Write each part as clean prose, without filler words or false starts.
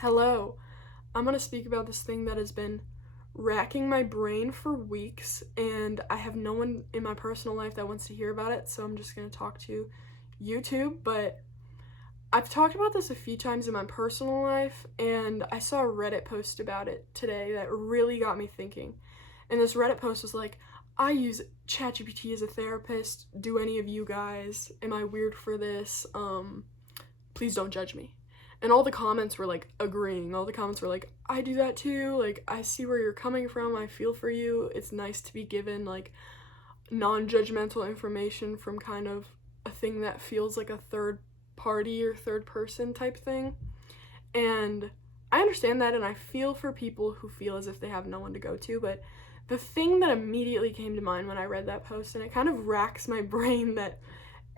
Hello. I'm going to speak about this thing that has been racking my brain for weeks, and I have no one in my personal life that wants to hear about it, so I'm just going to talk to YouTube. But I've talked about this a few times in my personal life, and I saw a Reddit post about it today that really got me thinking. And this Reddit post was like, I use Chatgpt as a therapist. Do any of you guys? Am I weird for this? Please don't judge me. And all the comments were like agreeing. All the comments were like, I do that too. Like, I see where you're coming from. I feel for you. It's nice to be given like non-judgmental information from kind of a thing that feels like a third party or third person type thing. And I understand that, and I feel for people who feel as if they have no one to go to. But the thing that immediately came to mind when I read that post, and it kind of racks my brain that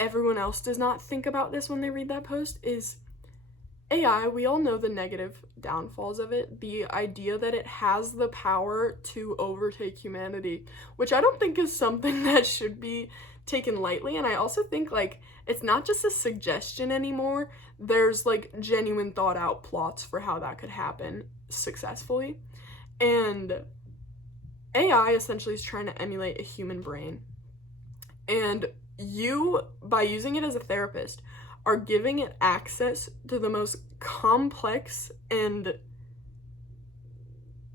everyone else does not think about this when they read that post, is AI. We all know the negative downfalls of it. The idea that it has the power to overtake humanity, which I don't think is something that should be taken lightly. And I also think like it's not just a suggestion anymore. There's like genuine thought out plots for how that could happen successfully. And AI essentially is trying to emulate a human brain. And you, by using it as a therapist, are giving it access to the most complex and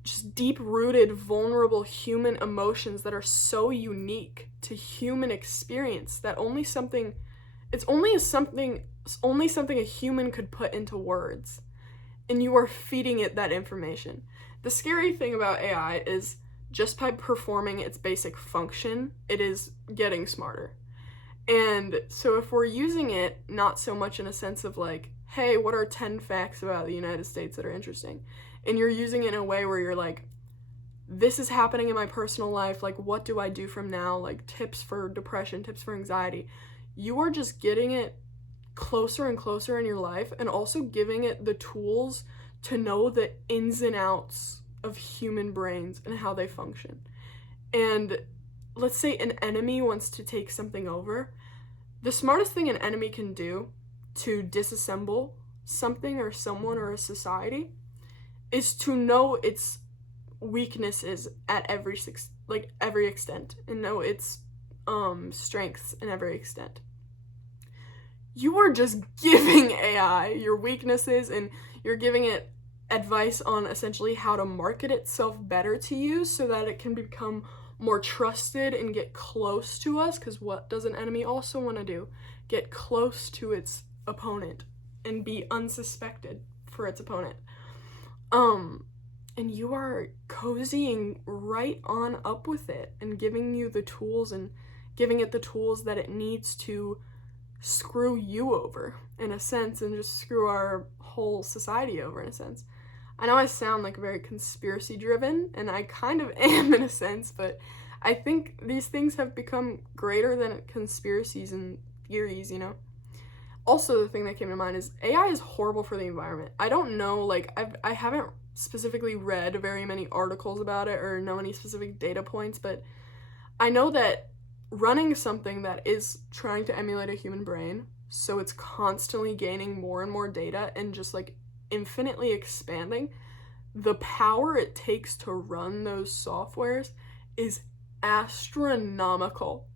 just deep-rooted, vulnerable human emotions that are so unique to human experience that it's only something a human could put into words. And you are feeding it that information. The scary thing about AI is just by performing its basic function, it is getting smarter. And so if we're using it not so much in a sense of like, hey, what are 10 facts about the United States that are interesting? And you're using it in a way where you're like, this is happening in my personal life, like what do I do from now? Like tips for depression, tips for anxiety. You are just getting it closer and closer in your life, and also giving it the tools to know the ins and outs of human brains and how they function. And let's say an enemy wants to take something over. The smartest thing an enemy can do to disassemble something or someone or a society is to know its weaknesses at every extent, and know its strengths in every extent. You are just giving AI your weaknesses, and you're giving it advice on essentially how to market itself better to you so that it can become more trusted and get close to us. Because what does an enemy also want to do? Get close to its opponent and be unsuspected for its opponent. And you are cozying right on up with it and giving you the tools and giving it the tools that it needs to screw you over in a sense, and just screw our whole society over in a sense. I know I sound like very conspiracy driven, and I kind of am in a sense, but I think these things have become greater than conspiracies and theories, you know? Also, the thing that came to mind is AI is horrible for the environment. I don't know, like, I haven't specifically read very many articles about it or know any specific data points, but I know that running something that is trying to emulate a human brain, so it's constantly gaining more and more data and just like infinitely expanding, the power it takes to run those softwares is astronomical,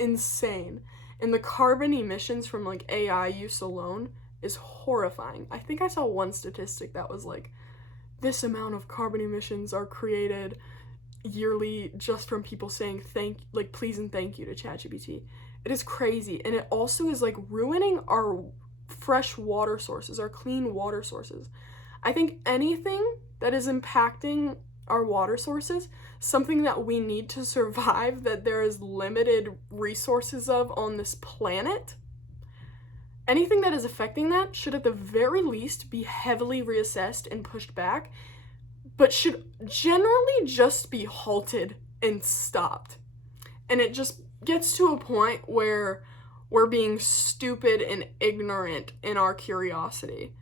insane. And the carbon emissions from like AI use alone is horrifying. I think I saw one statistic that was like, this amount of carbon emissions are created yearly just from people saying please and thank you to ChatGPT. It is crazy. And it also is like ruining our fresh water sources, our clean water sources. I think anything that is impacting our water sources, something that we need to survive, that there is limited resources of on this planet, anything that is affecting that should at the very least be heavily reassessed and pushed back, but should generally just be halted and stopped. And it just gets to a point where we're being stupid and ignorant in our curiosity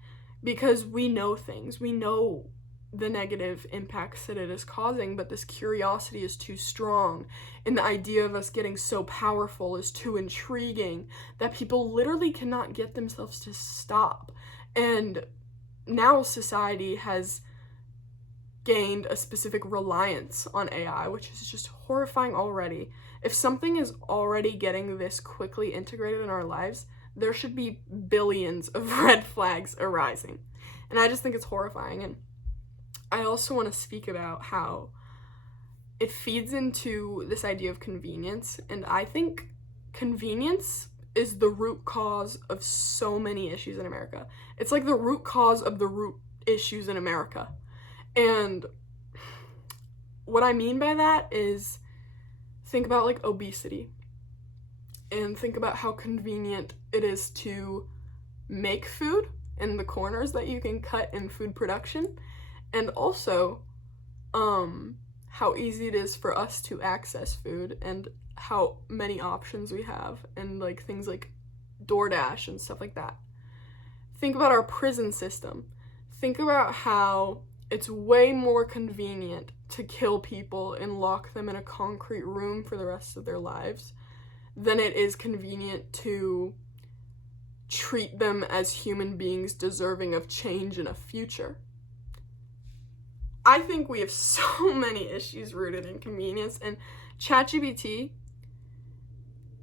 because we know things. We know the negative impacts that it is causing, but this curiosity is too strong, and the idea of us getting so powerful is too intriguing that people literally cannot get themselves to stop. And now society has gained a specific reliance on AI, which is just horrifying already. If something is already getting this quickly integrated in our lives, there should be billions of red flags arising. And I just think it's horrifying. And I also want to speak about how it feeds into this idea of convenience. And I think convenience is the root cause of so many issues in America. It's like the root cause of the root issues in America. And what I mean by that is, think about like obesity and think about how convenient it is to make food and the corners that you can cut in food production, and also how easy it is for us to access food and how many options we have, and like things like DoorDash and stuff like that. Think about our prison system. Think about how it's way more convenient to kill people and lock them in a concrete room for the rest of their lives than it is convenient to treat them as human beings deserving of change in a future. I think we have so many issues rooted in convenience, and Chatgpt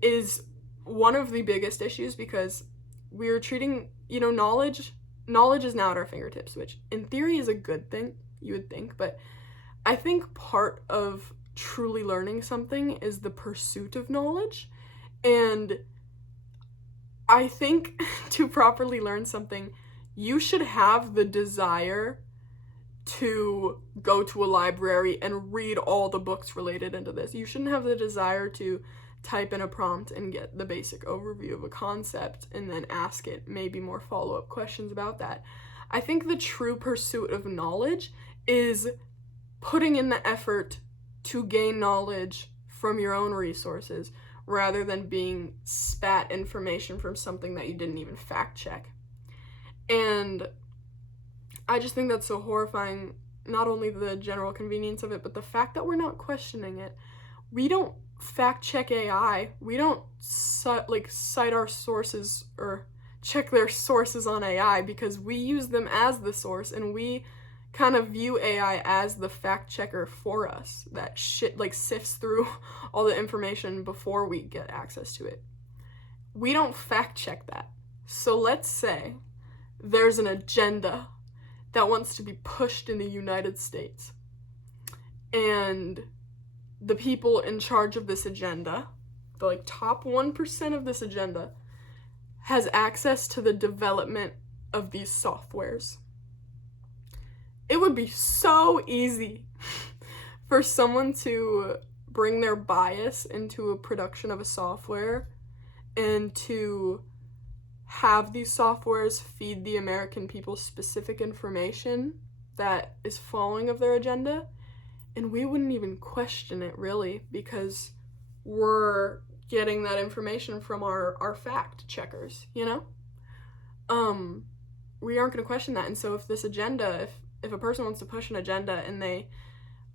is one of the biggest issues because we're treating, knowledge is now at our fingertips, which in theory is a good thing, you would think, but I think part of truly learning something is the pursuit of knowledge, and I think to properly learn something, you should have the desire to go to a library and read all the books related into this. You shouldn't have the desire to type in a prompt and get the basic overview of a concept and then ask it maybe more follow-up questions about that. I think the true pursuit of knowledge is putting in the effort to gain knowledge from your own resources rather than being spat information from something that you didn't even fact check. And I just think that's so horrifying, not only the general convenience of it, but the fact that we're not questioning it. We don't fact check AI. We don't cite our sources or check their sources on AI because we use them as the source, and we kind of view AI as the fact checker for us that sifts through all the information before we get access to it. We don't fact check that. So let's say there's an agenda that wants to be pushed in the United States, and the people in charge of this agenda, the top 1% of this agenda, has access to the development of these softwares. It would be so easy for someone to bring their bias into a production of a software and to have these softwares feed the American people specific information that is following of their agenda, and we wouldn't even question it, really, because we're getting that information from our fact checkers, We aren't going to question that. And so if this agenda, if a person wants to push an agenda and they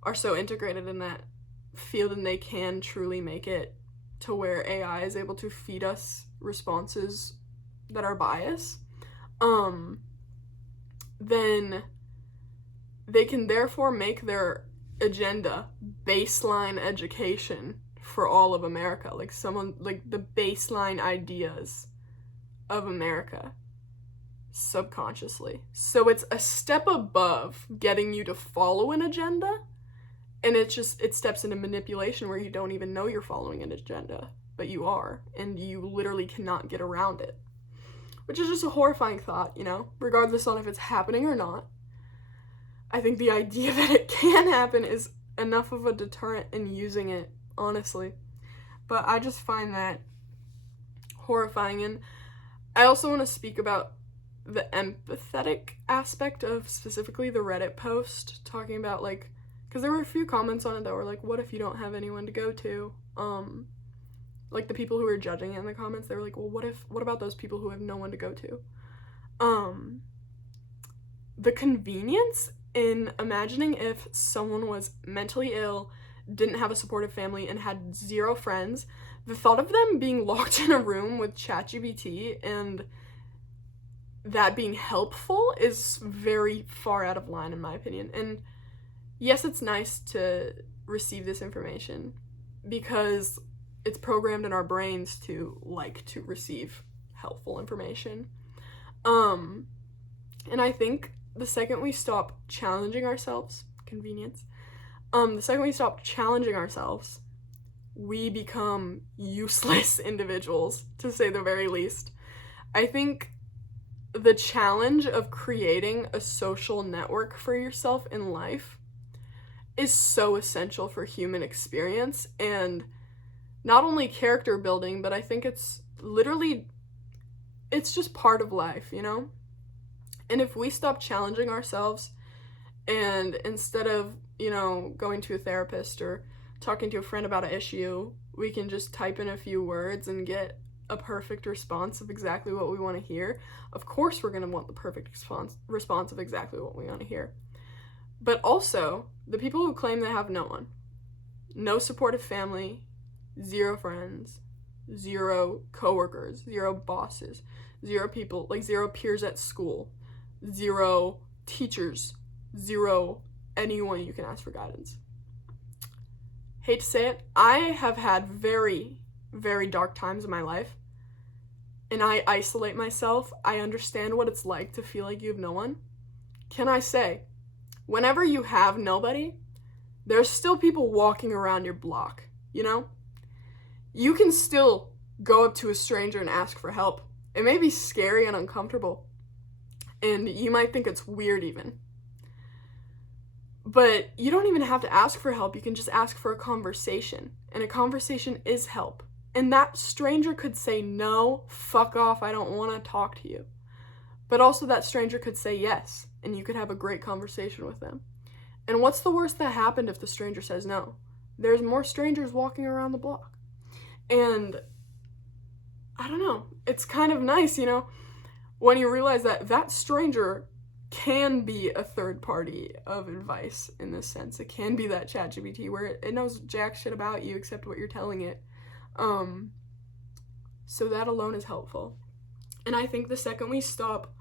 are so integrated in that field and they can truly make it to where AI is able to feed us responses that are biased, then they can therefore make their agenda baseline education for all of America, the baseline ideas of America subconsciously. So it's a step above getting you to follow an agenda, and it steps into manipulation where you don't even know you're following an agenda, but you are, and you literally cannot get around it. Which is just a horrifying thought, regardless on if it's happening or not. I think the idea that it can happen is enough of a deterrent in using it, honestly. But I just find that horrifying. And I also want to speak about the empathetic aspect of specifically the Reddit post, talking about, because there were a few comments on it that were like, what if you don't have anyone to go to? The people who were judging it in the comments, they were like, well, what about those people who have no one to go to? The convenience in imagining if someone was mentally ill, didn't have a supportive family, and had zero friends, the thought of them being locked in a room with ChatGPT and that being helpful is very far out of line in my opinion. And yes, it's nice to receive this information because it's programmed in our brains to like to receive helpful information. And I think the second we stop challenging ourselves, convenience, the second we stop challenging ourselves, we become useless individuals, to say the very least. I think the challenge of creating a social network for yourself in life is so essential for human experience, and not only character building, but I think it's just part of life, you know? And if we stop challenging ourselves, and instead of, going to a therapist or talking to a friend about an issue, we can just type in a few words and get a perfect response of exactly what we want to hear. Of course we're going to want the perfect response of exactly what we want to hear. But also, the people who claim they have no one, no supportive family, 0 friends, 0 coworkers, 0 bosses, 0 people, 0 peers at school, 0 teachers, 0 anyone you can ask for guidance. Hate to say it, I have had very, very dark times in my life, and I isolate myself. I understand what it's like to feel like you have no one. Can I say, whenever you have nobody, there's still people walking around your block, you know? You can still go up to a stranger and ask for help. It may be scary and uncomfortable, and you might think it's weird even. But you don't even have to ask for help. You can just ask for a conversation, and a conversation is help. And that stranger could say, no, fuck off, I don't want to talk to you. But also that stranger could say yes, and you could have a great conversation with them. And what's the worst that happened if the stranger says no? There's more strangers walking around the block. And I don't know, it's kind of nice, when you realize that that stranger can be a third party of advice in this sense. It can be that Chatgpt where it knows jack shit about you except what you're telling it. So that alone is helpful. And I think the second we stop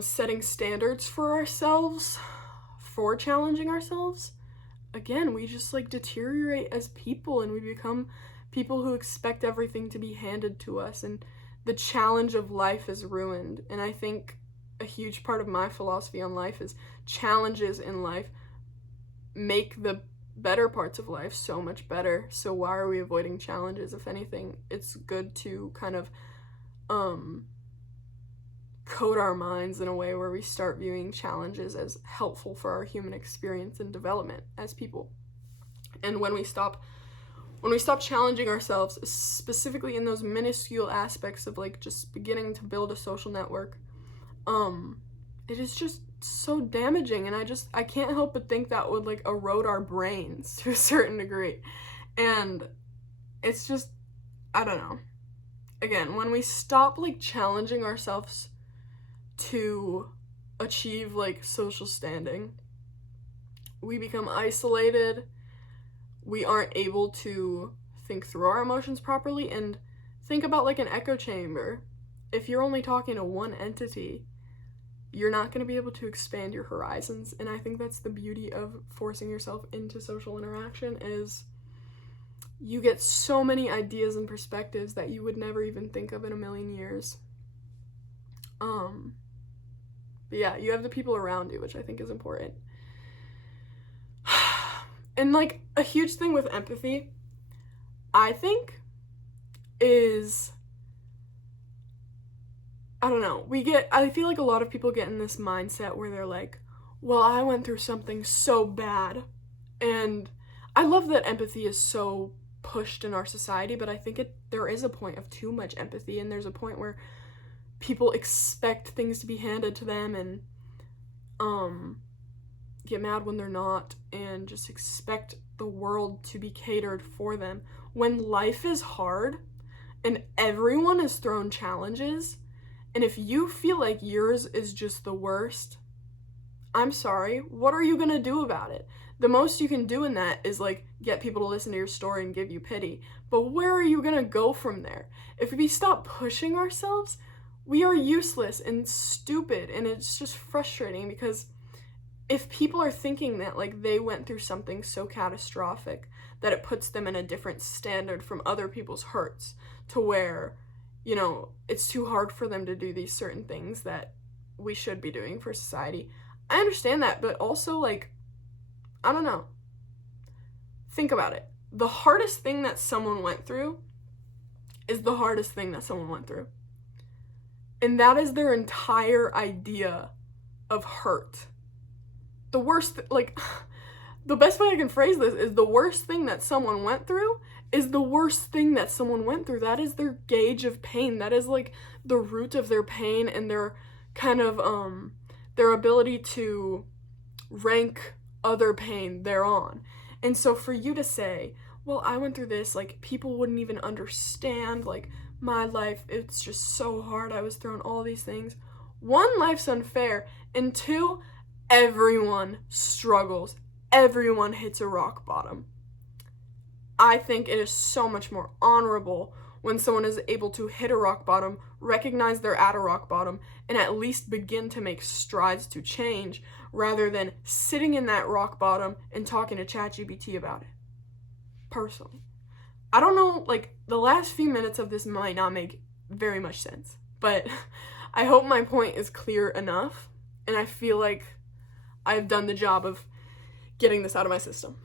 setting standards for ourselves, for challenging ourselves, again, we just deteriorate as people, and we become people who expect everything to be handed to us, and the challenge of life is ruined. And I think a huge part of my philosophy on life is challenges in life make the better parts of life so much better. So why are we avoiding challenges? If anything, it's good to kind of code our minds in a way where we start viewing challenges as helpful for our human experience and development as people. And when we stop challenging ourselves, specifically in those minuscule aspects of just beginning to build a social network, it is just so damaging, and I can't help but think that would erode our brains to a certain degree. And it's just, I don't know. Again, when we stop challenging ourselves to achieve social standing, we become isolated. We aren't able to think through our emotions properly. And think about an echo chamber. If you're only talking to one entity, you're not going to be able to expand your horizons. And I think that's the beauty of forcing yourself into social interaction, is you get so many ideas and perspectives that you would never even think of in a million years. But yeah, you have the people around you, which I think is important. And a huge thing with empathy, I think, is, I don't know, I feel like a lot of people get in this mindset where they're like, well, I went through something so bad. And I love that empathy is so pushed in our society, but I think there is a point of too much empathy, and there's a point where people expect things to be handed to them, and get mad when they're not, and just expect the world to be catered for them. When life is hard and everyone is thrown challenges, and if you feel like yours is just the worst, I'm sorry, what are you gonna do about it? The most you can do in that is get people to listen to your story and give you pity. But where are you gonna go from there? If we stop pushing ourselves, we are useless and stupid, and it's just frustrating because if people are thinking that like they went through something so catastrophic that it puts them in a different standard from other people's hurts, to where, you know, it's too hard for them to do these certain things that we should be doing for society. I understand that, but also, like, I don't know. Think about it. The hardest thing that someone went through is the hardest thing that someone went through. And that is their entire idea of hurt. The worst, the best way I can phrase this is the worst thing that someone went through is the worst thing that someone went through. That is their gauge of pain. That is, like, the root of their pain and their kind of, their ability to rank other pain thereon. And so for you to say, well, I went through this, like, people wouldn't even understand, like, my life, it's just so hard, I was thrown all these things. One, life's unfair, and two, everyone struggles. Everyone hits a rock bottom. I think it is so much more honorable when someone is able to hit a rock bottom, recognize they're at a rock bottom, and at least begin to make strides to change, rather than sitting in that rock bottom and talking to Chatgpt about it. Personally. I don't know, like, the last few minutes of this might not make very much sense, but I hope my point is clear enough, and I feel like I've done the job of getting this out of my system.